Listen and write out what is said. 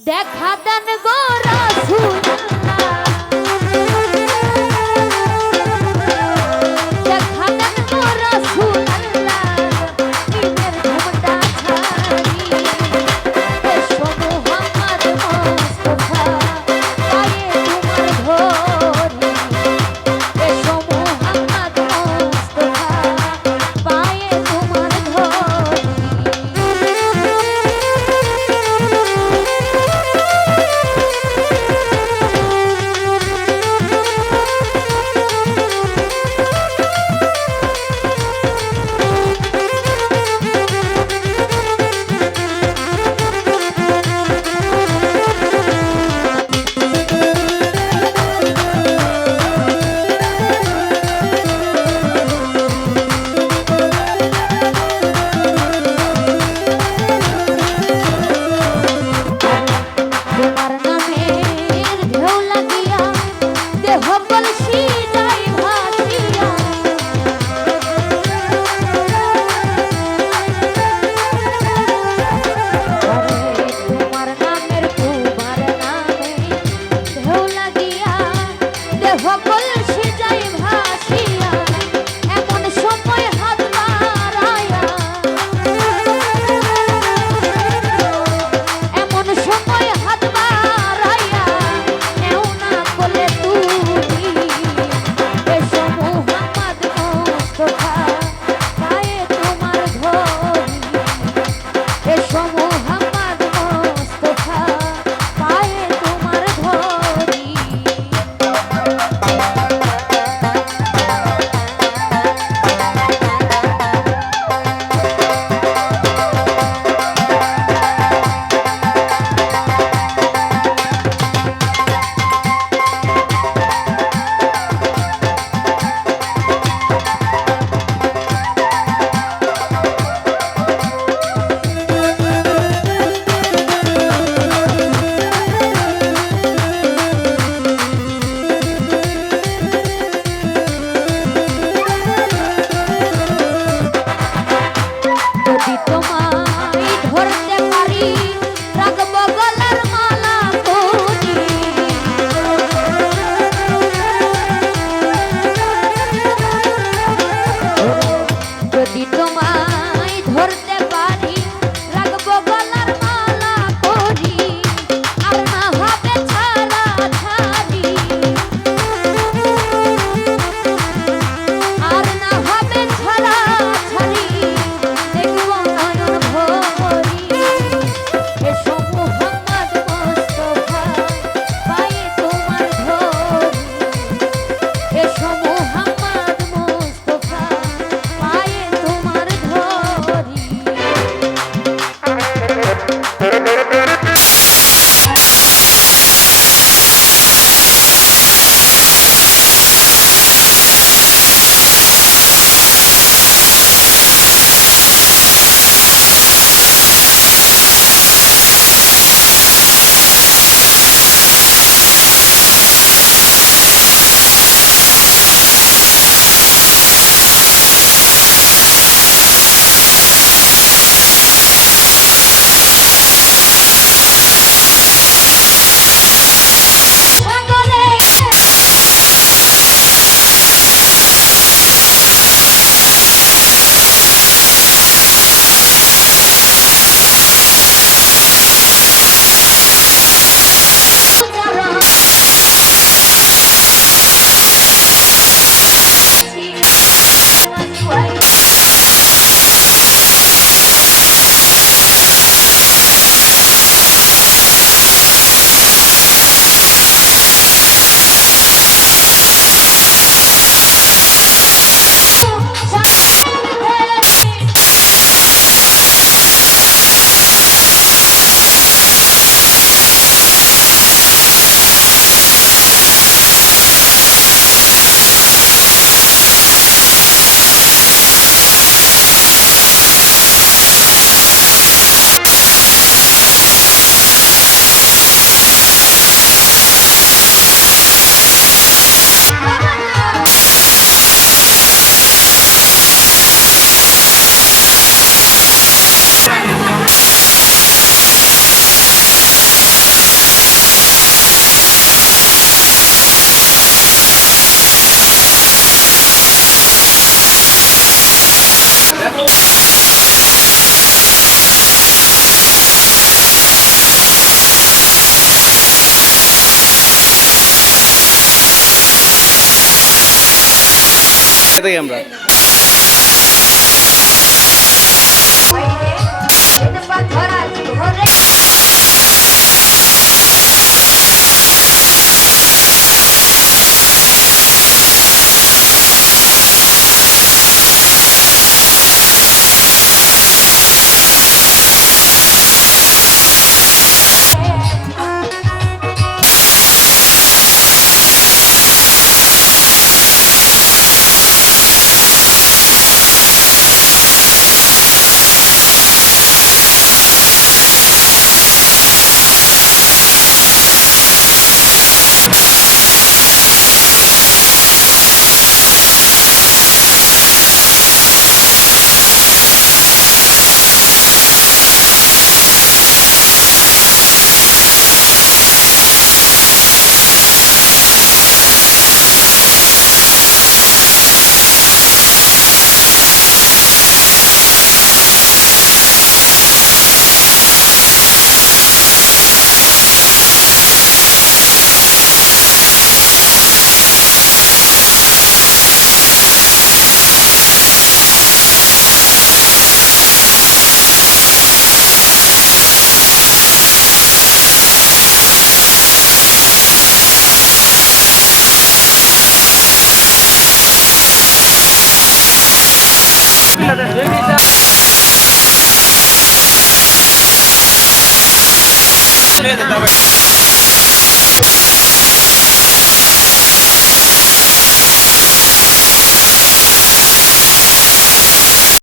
দেখা দেন গো দেখে থাকি আমরা। ধরা cedo também.